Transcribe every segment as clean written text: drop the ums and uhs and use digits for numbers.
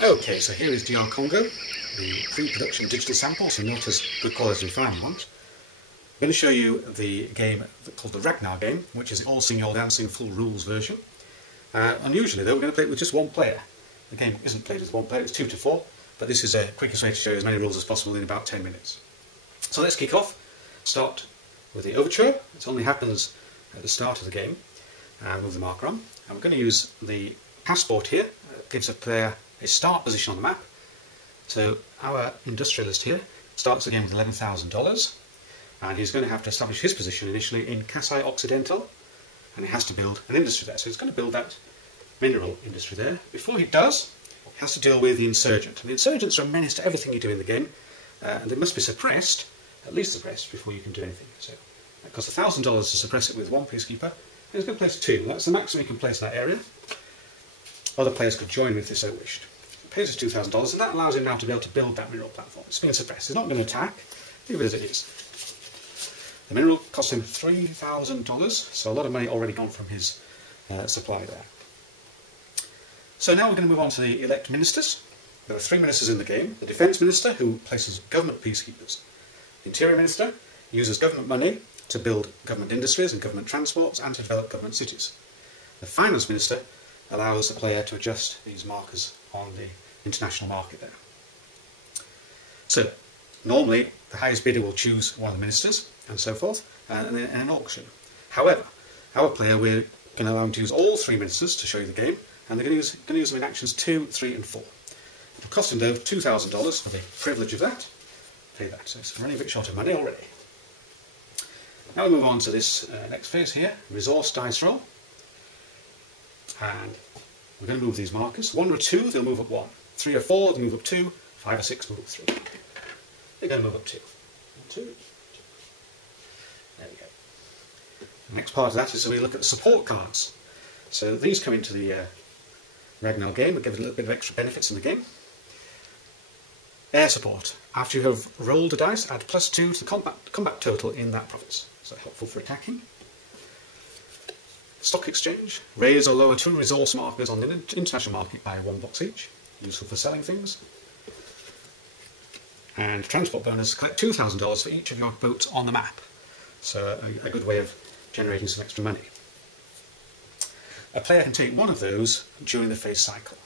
Okay, so here is DRCongo, the pre-production digital sample, so not as good quality as we finally want. I'm going to show you the game called the Ragnar game, which is an all singing, all dancing, full rules version. Unusually though, we're going to play it with just one player. The game isn't played with one player, it's 2 to 4, but this is a quickest way to show you as many rules as possible in about 10 minutes. So let's kick off. Start with the overture. It only happens at the start of the game. Move the marker on. And we're going to use the passport here. It gives a player a start position on the map. So our industrialist here starts the game with $11,000, and he's going to have to establish his position initially in Kasai Occidental, and he has to build an industry there. So he's going to build that mineral industry there. Before he does, he has to deal with the insurgent. And the insurgents are a menace to everything you do in the game, and they must be suppressed, at least suppressed, before you can do anything. So it costs $1,000 to suppress it with one peacekeeper. He's going to place 2. That's the maximum you can place in that area. Other players could join if they so wished. It pays us $2,000, and that allows him now to be able to build that mineral platform. It's being suppressed. He's not going to attack. Leave it as it is. The mineral cost him $3,000, so a lot of money already gone from his supply there. So now we're going to move on to the elect ministers. There are 3 ministers in the game. The defence minister, who places government peacekeepers. The interior minister uses government money to build government industries and government transports and to develop government cities. The finance minister allows the player to adjust these markers on the international market there. So normally the highest bidder will choose one of the ministers and so forth in an auction. However, our player, we're going to allow him to use all 3 ministers to show you the game, and they're going to use them in actions 2, 3 and 4. It'll cost him though $2,000 for the privilege of that. Pay that, so it's running a bit short of money already. Now we move on to this next phase here, resource dice roll. And we're going to move these markers. 1 or 2, they'll move up 1. 3 or 4, they'll move up 2. 5 or 6, move up 3. They're going to move up 2. 2. There we go. The next part of that is we look at the support cards. So these come into the Ragnar game and give it a little bit of extra benefits in the game. Air support. After you have rolled a dice, add +2 to the combat total in that province. So helpful for attacking. Stock exchange. Raise or lower 2 resource markers on the international market by 1 box each. Useful for selling things. And transport bonus. Collect $2,000 for each of your boats on the map. So a good way of generating some extra money. A player can take one of those during the phase cycle.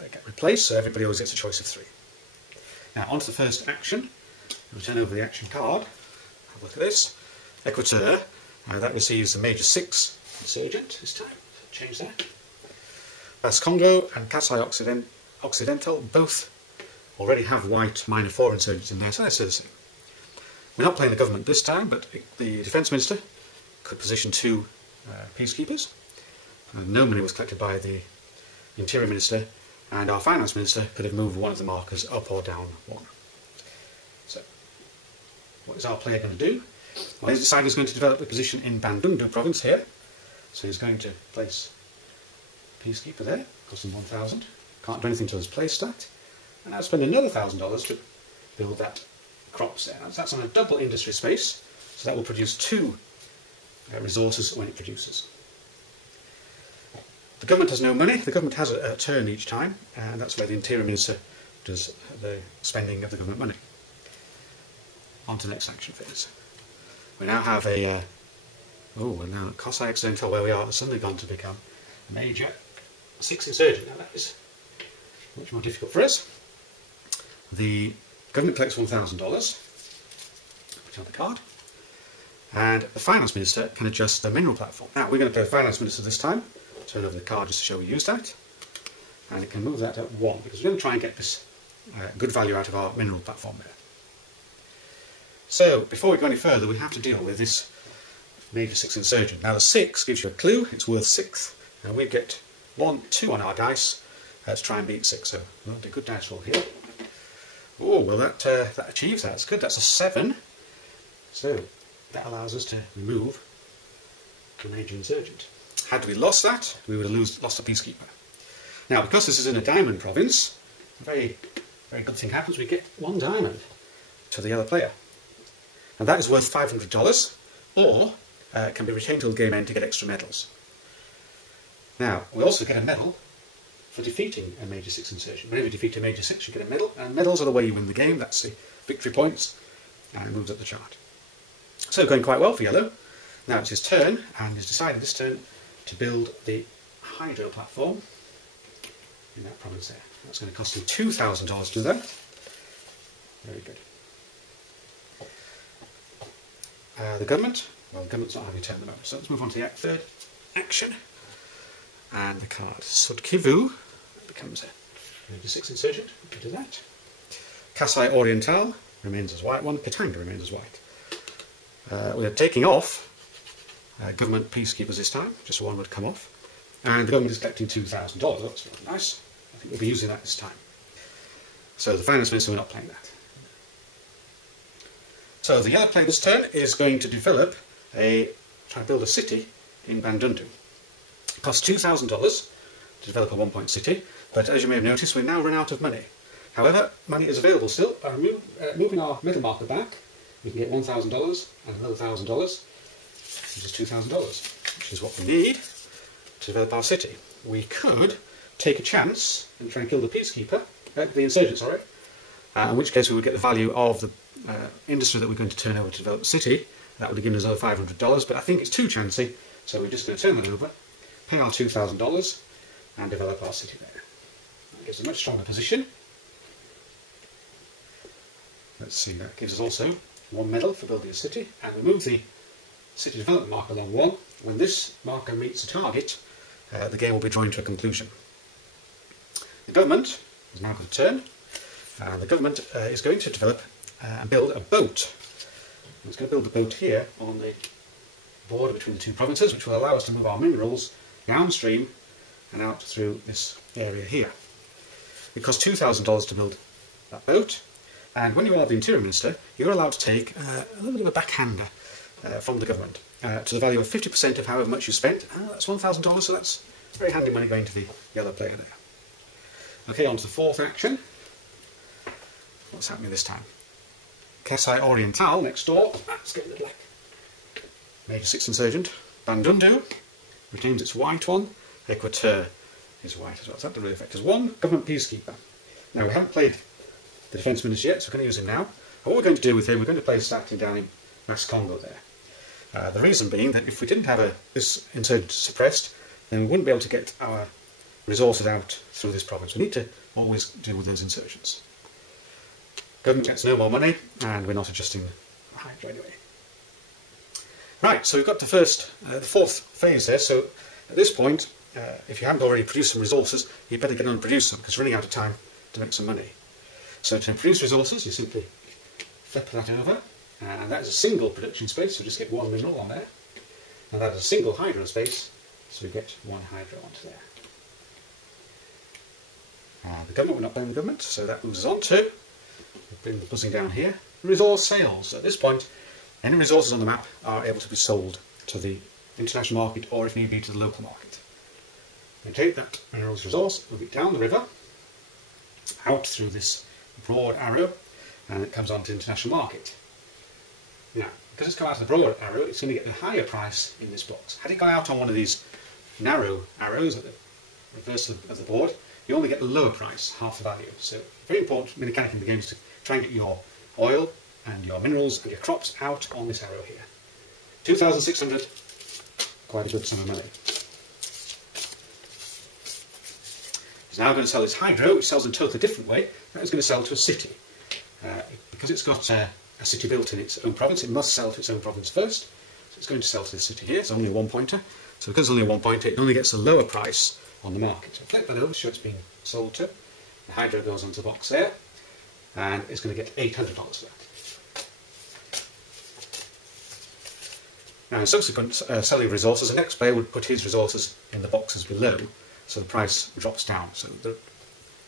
They get replaced, so everybody always gets a choice of 3. Now on to the first action. We'll turn over the action card. Have a look at this. Equateur. That receives a major 6 insurgent this time. So change that. Congo and Kasai Occidental both already have white minor 4 insurgents in there, so they're still the same. We're not playing the government this time, but the defence minister could position 2 peacekeepers. No money was collected by the interior minister, and our finance minister could have moved one of the markers up or down 1. So, what is our player going to do? Well, he's decided he's going to develop a position in Bandundu province here. So he's going to place peacekeeper there, costing 1,000. Can't do anything until he's placed that. And I'll spend another $1,000 to build that crops there. That's on a double industry space, so that will produce 2 resources when it produces. The government has no money. The government has a turn each time, and that's where the interior minister does the spending of the government money. On to the next action phase. We now have a we're now at Kasai Occidental, where we are, suddenly gone to become a major 6 insurgent. Now that is much more difficult for us. The government collects $1,000, put on the card, and the finance minister can adjust the mineral platform. Now we're going to play the finance minister this time. Turn over the card just to show we used that, and it can move that at 1 because we're going to try and get this good value out of our mineral platform there. So before we go any further, we have to deal with this major 6 insurgent. Now the 6 gives you a clue, it's worth 6, and we get 1, 2 on our dice to try and beat 6, so we'll do a good dice roll here. Oh, well that achieves that, that's good, that's a 7, so that allows us to remove the major insurgent. Had we lost that, we would have lost a peacekeeper. Now because this is in a diamond province, a very, very good thing happens, we get 1 diamond to the other player. And that is worth $500, or can be retained till game end to get extra medals. Now, we also get a medal for defeating a major 6 insurgent. Whenever you defeat a major 6, you get a medal, and medals are the way you win the game. That's the victory points, and it moves up the chart. So going quite well for yellow. Now it's his turn, and he's decided this turn to build the hydro platform in that province there. That's going to cost him $2,000 to do that. Very good. The government. Well, the government's not having a turn at the moment, so let's move on to the third action. And the card Sudkivu becomes a major 6 insurgent. We can do that. Kasai Oriental remains as white one. Katanga remains as white. We're taking off government peacekeepers this time, just one would come off. And the government is collecting $2,000. That's really nice. I think we'll be using that this time. So the finance minister, we're not playing that. So the yellow player this turn is going to develop try to build a city in Bandundu. It costs $2,000 to develop a 1-point city, but as you may have noticed, we've now run out of money. However, money is available still. By moving our middle marker back, we can get $1,000 and another $1,000, which is $2,000, which is what we need to develop our city. We could take a chance and try and kill the peacekeeper, the insurgent, sorry, in which case we would get the value of the industry that we're going to turn over to develop the city. That would have given us another $500, but I think it's too chancy, so we're just going to turn that over, pay our $2,000 and develop our city there. That gives us a much stronger position. Let's see, that gives us also 1 medal for building a city, and we move the city development marker along 1. When this marker meets the target, the game will be drawing to a conclusion. The government is now going to turn, and the government is going to develop and build a boat. It's going to build a boat here on the border between the two provinces, which will allow us to move our minerals downstream and out through this area here. It costs $2,000 to build that boat, and when you are the Interior Minister, you're allowed to take a little bit of a backhander from the government to the value of 50% of however much you spent. That's $1,000, so that's very handy money going to the yellow player there. Okay, on to the fourth action. What's happening this time? Kasai Oriental next door. Let's get the black. Major 6 insurgent. Bandundu retains its white one. Equateur is white as well. So that really affects us. 1 government peacekeeper. Now we haven't played the defence minister yet, so we're going to use him now. And what we're going to do with him, we're going to play stack him down in DRCongo there. The reason being that if we didn't have this insurgent suppressed, then we wouldn't be able to get our resources out through this province. We need to always deal with those insurgents. Government gets no more money, and we're not adjusting the hydro anyway. Right, so we've got the fourth phase there. So at this point, if you haven't already produced some resources, you'd better get on and produce them, because you're running out of time to make some money. So to produce resources, you simply flip that over, and that is a single production space, so just get 1 mineral on there. And that is a single hydro space, so we get 1 hydro onto there. The government, we're not playing the government, so that moves us on to, bring the buzzing down here, resource sales. At this point, any resources on the map are able to be sold to the international market, or if need be to the local market. We take that minerals resource, move it down the river, out through this broad arrow, and it comes on to the international market. Now, because it's come out of the broad arrow, it's going to get a higher price in this box. Had it gone out on one of these narrow arrows at the reverse of the board, you only get the lower price, half the value. So, very important mechanic in the game is to try and get your oil and your minerals and your crops out on this arrow here. 2,600, quite a good sum of money. He's now going to sell his hydro, which sells in a totally different way. That is going to sell to a city. Because it's got a city built in its own province, it must sell to its own province first. So it's going to sell to this city here. It's only a 1-pointer. So because it's only a 1-pointer, it only gets a lower price on the market. So flip that over, show it's been sold to. The hydro goes onto the box there, and it's going to get $800 for that. Now in subsequent selling resources, the next player would put his resources in the boxes below, so the price drops down. So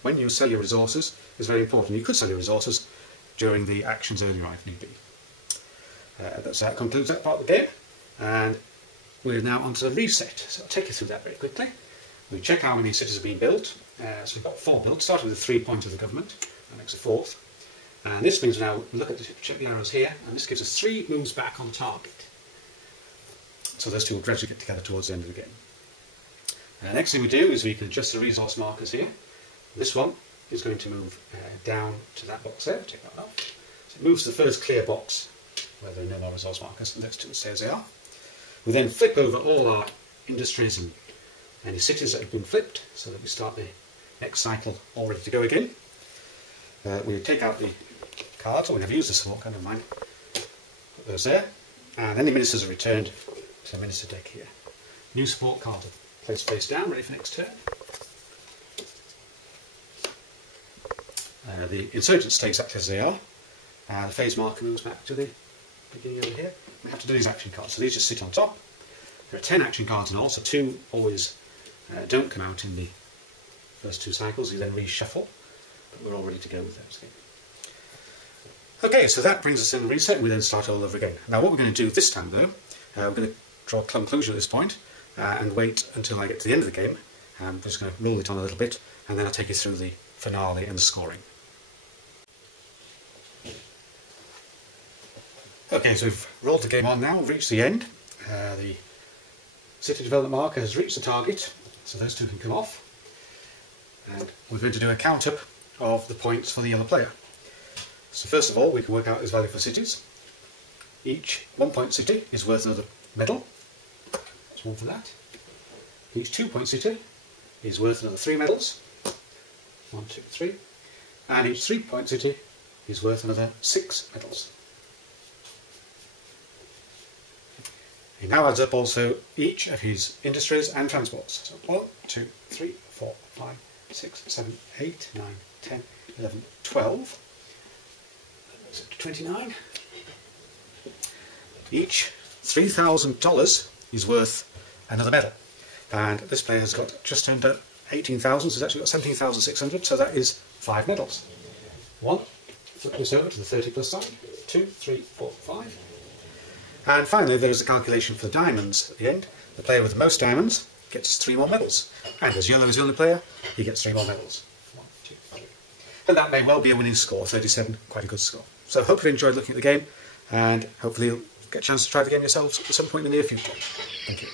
when you sell your resources, it's very important. You could sell your resources during the actions earlier on if need be. That concludes that part of the game, and we're now onto the reset. So I'll take you through that very quickly. We check how many cities have been built. So we've got 4 built, starting with the 3 points of the government. That makes a 4th. And this means now we look at check the arrows here, and this gives us 3 moves back on target. So those two will gradually get together towards the end of the game. Next thing we do is we can adjust the resource markers here. This one is going to move down to that box there. Take that off. So it moves to the first clear box where there are no more resource markers, and let's do stay as they are. We then flip over all our industries and any cities that have been flipped so that we start the next cycle all ready to go again. We take out the cards, or we never use the support card, never mind. Put those there, and any ministers are returned to the minister deck here. New support card placed face down, ready for next turn. The insurgents stay exactly as they are. The phase marker moves back to the beginning over here. We have to do these action cards, so these just sit on top. There are 10 action cards in all, so 2 always don't come out in the first 2 cycles. You then reshuffle, but we're all ready to go with those. Okay, so that brings us in the reset, and we then start all over again. Now what we're going to do this time though, we're going to draw a conclusion at this point and wait until I get to the end of the game. I'm just going to roll it on a little bit, and then I'll take you through the finale and the scoring. Okay, so we've rolled the game on now, we've reached the end. The city development marker has reached the target, so those 2 can come off. And we're going to do a count up of the points for the yellow player. So first of all, we can work out his value for cities. Each 1-point city is worth another medal. That's 1 for that. Each 2-point city is worth another 3 medals. 1, 2, 3. And each 3-point city is worth another 6 medals. He now adds up also each of his industries and transports. So 1, 2, 3, 4, 5, 6, 7, 8, 9, 10, 11, 12. So 29. Each $3,000 is worth another medal. And this player has got just under 18,000, so he's actually got 17,600, so that is 5 medals. 1, flip this over to the 30 plus sign. 2, 3, 4, 5. And finally, there's a calculation for the diamonds at the end. The player with the most diamonds gets 3 more medals. And as yellow is the only player, he gets 3 more medals. 1, 2, 3. And that may well be a winning score, 37, quite a good score. So hopefully you enjoyed looking at the game, and hopefully you'll get a chance to try the game yourselves at some point in the near future. Thank you.